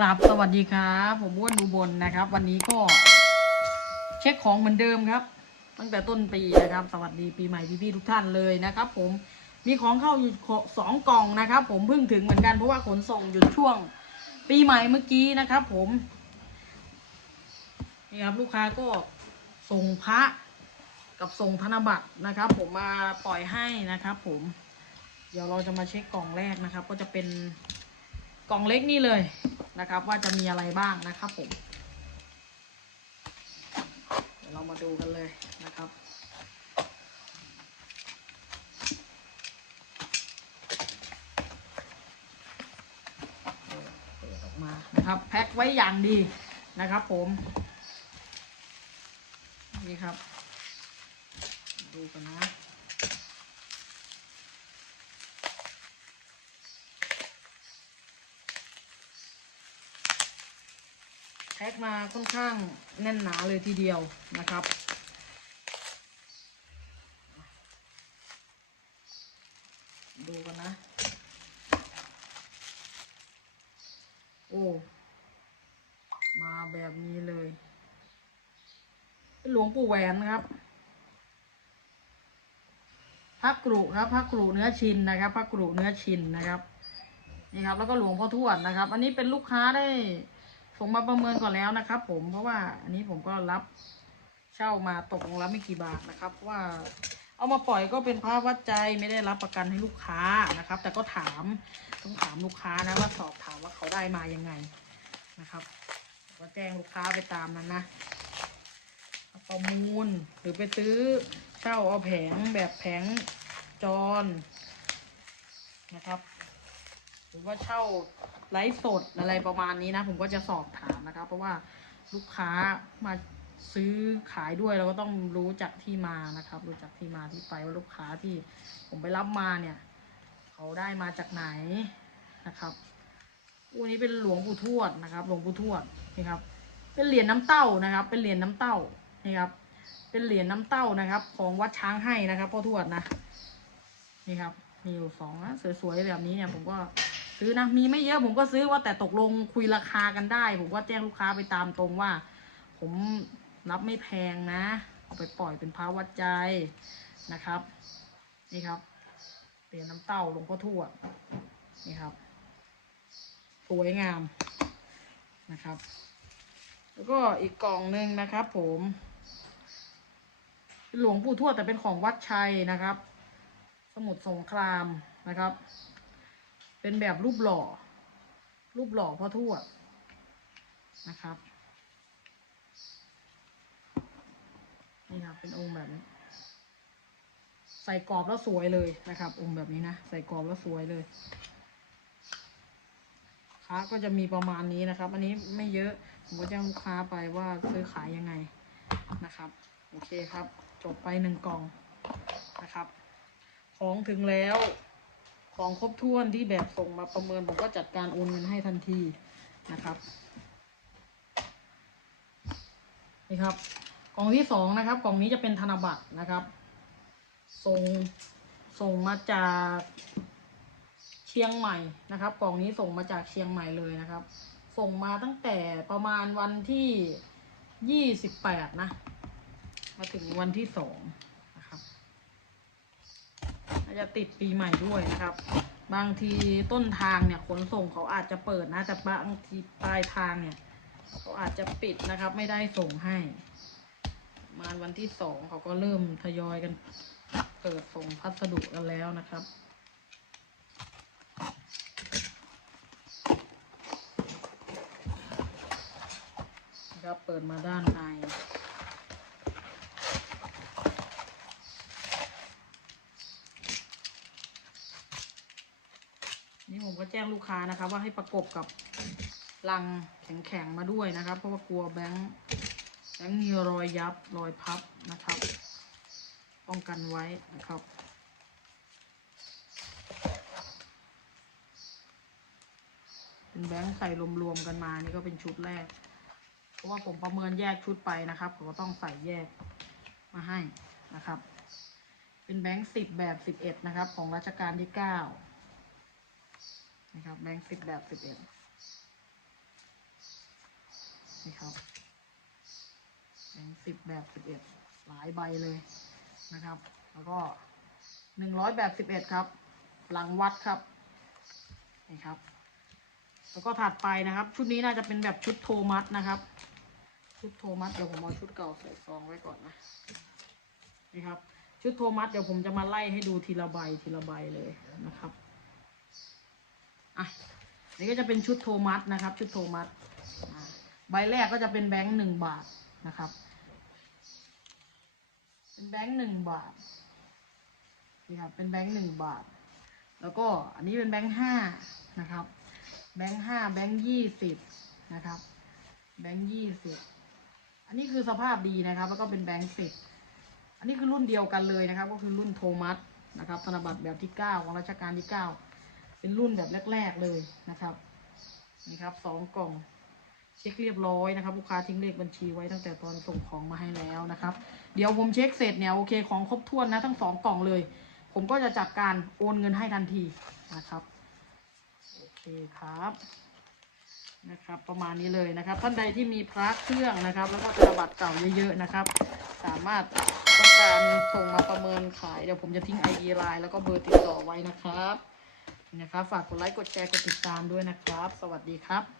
กราบสวัสดีครับ ผมอ้วนดูบนนะครับ วันนี้ก็ เช็คของเหมือนเดิมครับ ตั้งแต่ต้นปีนะครับ สวัสดีปีใหม่พี่ๆทุกท่านเลยนะครับ ผมมีของเข้าอยู่สองกล่องนะครับ ผมเพิ่งถึงเหมือนกันเพราะว่าขนส่งหยุดช่วง ปีใหม่เมื่อกี้นะครับ ผมนี่ครับลูกค้าก็ส่งพระกับส่งธนบัตรนะครับ ผมมาปล่อยให้นะครับ ผม เดี๋ยวเราจะมาเช็คกล่องแรกนะครับ ก็จะเป็นกล่องเล็กนี่เลย นะครับ ว่าจะมีอะไรบ้างนะครับผมเดี๋ยวเรามาดูกันเลยนะครับเปิดออกมานะครับแพ็คไว้อย่างดีนะครับผม นี่ครับ ดูกันนะ แพ็คมาค่อนข้างแน่นหนาเลยทีเดียวนะครับ ดูกันนะ โอ้ มาแบบนี้เลย หลวงปู่แหวนครับพระกรุครับพระกรุเนื้อชินนะครับพระกรุเนื้อชินนะครับ นี่ครับ แล้วก็หลวงพ่อทวดนะครับ อันนี้เป็นลูกค้าได้ ส่งมาประเมินก่อนแล้วนะครับผมเพราะว่าอันนี้ผมก็รับเช่ามาตกลงแล้วไม่กี่บาทนะครับเพราะว่าเอามาปล่อยก็เป็นพระวัดใจไม่ได้รับประกันให้ลูกค้านะครับ แต่ก็ถามต้องถามลูกค้านะว่าสอบถามว่าเขาได้มายังไงนะครับก็แจ้งลูกค้าไปตามนั้นนะประมูลหรือไปซื้อเช่าเอาแผงแบบแผงจรนะครับ หรือว่าเช่า ไลฟ์สดอะไรประมาณนี้นะ ผมก็จะสอบถามนะครับ เพราะว่าลูกค้ามาซื้อขายด้วยเราก็ต้องรู้จักที่มานะครับ รู้จักที่มาที่ไปว่าลูกค้าที่ผมไปรับมาเนี่ย เขาได้มาจากไหนนะครับอันนี้เป็นหลวงปู่ทวดนะครับ หลวงปู่ทวดนี่ครับ เป็นเหรียญน้ำเต้านะครับ เป็นเหรียญน้ำเต้านี่ครับ เป็นเหรียญน้ำเต้านะครับ ของวัดช้างให้นะครับพ่อทวดนะนี่ครับมีอยู่สองนะสวยๆแบบนี้เนี่ยผมก็ ซื้อนะมีไม่เยอะผมก็ซื้อว่าแต่ตกลงคุยราคากันได้ ผมก็แจ้งลูกค้าไปตามตรงว่า ผมรับไม่แพงนะ เอาไปปล่อยเป็นพระวัดใจนะครับ นี่ครับเหรียญน้ำเต้าลวงพ่อทวนี่ครับ สวยงามนะครับ แล้วก็อีกกล่องหนึ่งนะครับ ผมหลวงปู่ทวดแต่เป็นของวัดชัยนะครับ สมุทรสงครามนะครับ เป็นแบบรูปหล่อ รูปหล่อพ่อทวดนะครับ นี่ครับเป็นองค์แบบนี้ ใส่กรอบแล้วสวยเลยนะครับ องค์แบบนี้นะ ใส่กรอบแล้วสวยเลยค้าก็จะมีประมาณนี้นะครับ อันนี้ไม่เยอะผมก็แจ้งลูกค้าไปว่าซื้อขายยังไงนะครับ โอเคครับ จบไปหนึ่งกล่องนะครับ ของถึงแล้ว ของครบถ้วนที่แบบส่งมาประเมินผมก็จัดการโอนเงินให้ทันทีนะครับนี่ครับกล่องที่สองนะครับกล่องนี้จะเป็นธนบัตรนะครับ ส่งส่งมาจากเชียงใหม่นะครับ กล่องนี้ส่งมาจากเชียงใหม่เลยนะครับ ส่งมาตั้งแต่ประมาณวันที่ยี่สิบแปดนะ มาถึงวันที่สอง จะติดปีใหม่ด้วยนะครับ บางทีต้นทางเนี่ยขนส่งเขาอาจจะเปิดนะ แต่บางทีปลายทางเนี่ยเขาอาจจะปิดนะครับ ไม่ได้ส่งให้ มาวันที่สองเขาก็เริ่มทยอยกัน เปิดส่งพัสดุกันแล้วนะครับนะครับเปิดมาด้านใน นี่ผมก็ แจ้งลูกค้านะครับว่าให้ประกบกับลังแข็งๆมาด้วยนะครับ เพราะว่ากลัวแบงค์แบงค์มีรอยยับรอยพับนะครับ ป้องกันไว้นะครับเป็นแบงค์ใส่รวมๆกันมานี่ก็เป็นชุดแรก เพราะว่าผมประเมินแยกชุดไปนะครับผมก็ต้องใส่แยกมาให้นะครับ เป็นแบงค์สิบแบบสิบเอ็ดนะครับ ของรัชกาลที่เก้า นะครับแบงค์สิบแบบสิบเอ็ดนะครับแบงค์สิบแบบสิบเอ็ดหลายใบเลยนะครับ แล้วก็หนึ่งร้อยแบบสิบเอ็ดครับ หลังวัดครับนี่ครับ แล้วก็ถัดไปนะครับ ชุดนี้น่าจะเป็นแบบชุดโทมัสนะครับ ชุดโทมัสเดี๋ยวผมเอาชุดเก่าใส่ซองไว้ก่อนนะนี่ครับ ชุดโทมัสเดี๋ยวผมจะมาไล่ให้ดูทีละใบทีละใบเลยนะครับ อะนี่ก็จะเป็นชุดโทมัสนะครับ ชุดโทมัสใบแรกก็จะเป็นแบงค์หนึ่งบาทนะครับ เป็นแบงค์หนึ่งบาทนี่ครับเป็นแบงค์หนึ่งบาท แล้วก็อันนี้เป็นแบงค์ห้านะครับ แบงค์ห้าแบงค์ยี่สิบนะครับ แบงค์ยี่สิบอันนี้คือสภาพดีนะครับ แล้วก็เป็นแบงค์สิบอันนี้คือรุ่นเดียวกันเลยนะครับ ก็คือรุ่นโทมัสนะครับธนบัตรแบบที่เก้าของรัชกาลที่เก้า เป็นรุ่นแบบแรก ๆเลยนะครับนี่ครับสองกล่องเช็คเรียบร้อยนะครับ ลูกค้าทิ้งเลขบัญชีไว้ตั้งแต่ตอนส่งของมาให้แล้วนะครับ เดี๋ยวผมเช็คเสร็จเนี่ยโอเคของครบถ้วนนะทั้งสองกล่องเลย ผมก็จะจัดการโอนเงินให้ทันทีนะครับโอเคครับนะครับ ประมาณนี้เลยนะครับ ท่านใดที่มีพระเครื่องนะครับ แล้วก็ธนบัตรเก่าเยอะๆนะครับ สามารถต้องการส่งมาประเมินขายเดี๋ยวผมจะทิ้งไอเดียไลน์แล้วก็เบอร์ติดต่อไว้นะครับ นะครับ ฝากกดไลค์ กดแชร์ กดติดตามด้วยนะครับ สวัสดีครับ